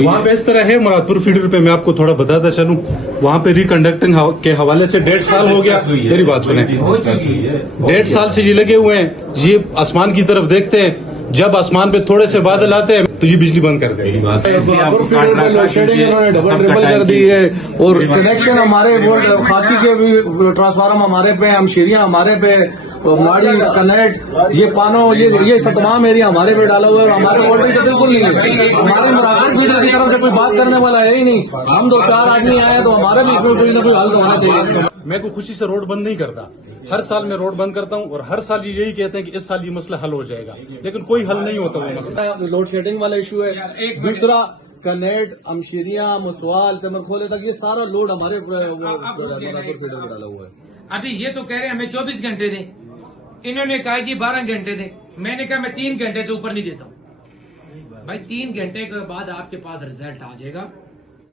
वहाँ पे इस तरह है मुरादपुर फीडर पे, मैं आपको थोड़ा बताता चलूं, वहाँ पे रिकंडक्टिंग के हवाले से 1.5 साल हो गया। मेरी बात सुने, 1.5 साल से ये लगे हुए हैं, ये आसमान की तरफ देखते हैं, जब आसमान पे थोड़े से बादल आते हैं तो ये बिजली बंद कर देंगे। लोड शेडिंग इन्होंने डबल ट्रिपल कर दी है, और कनेक्शन हमारे खाकी के भी ट्रांसफार्मर हमारे पे, हमशेरियां हमारे पे, माड़ी कनेक्ट, ये पानो, ये तमाम एरिया हमारे पे डाला हुआ है। हमारे वोल्टेज तो बिल्कुल नहीं है, हमारे मुरादपुर फीडर की तरफ से कोई बात करने वाला है ही नहीं। हम 2-4 आदमी आए तो हमारे भी इसमें कोई ना कोई हल होना चाहिए। मैं कोई खुशी से रोड बंद नहीं करता, हर साल मैं रोड बंद करता हूँ और हर साल ये यही कहते हैं कि इस साल ये मसला हल हो जाएगा, लेकिन कोई हल नहीं होता वो मसला। लोड शेडिंग वाला इशू है, दूसरा कनेक्ट, अमशेरिया, मुसवाल, तमरखोले तक ये सारा लोड हमारे मुरादपुर फीडर में डाला हुआ है। अभी ये तो कह रहे हैं हमें 24 घंटे दें, इन्होंने कहा कि 12 घंटे दें। मैंने कहा मैं 3 घंटे से ऊपर नहीं देता हूँ। भाई 3 घंटे के बाद आपके पास रिजल्ट आ जाएगा।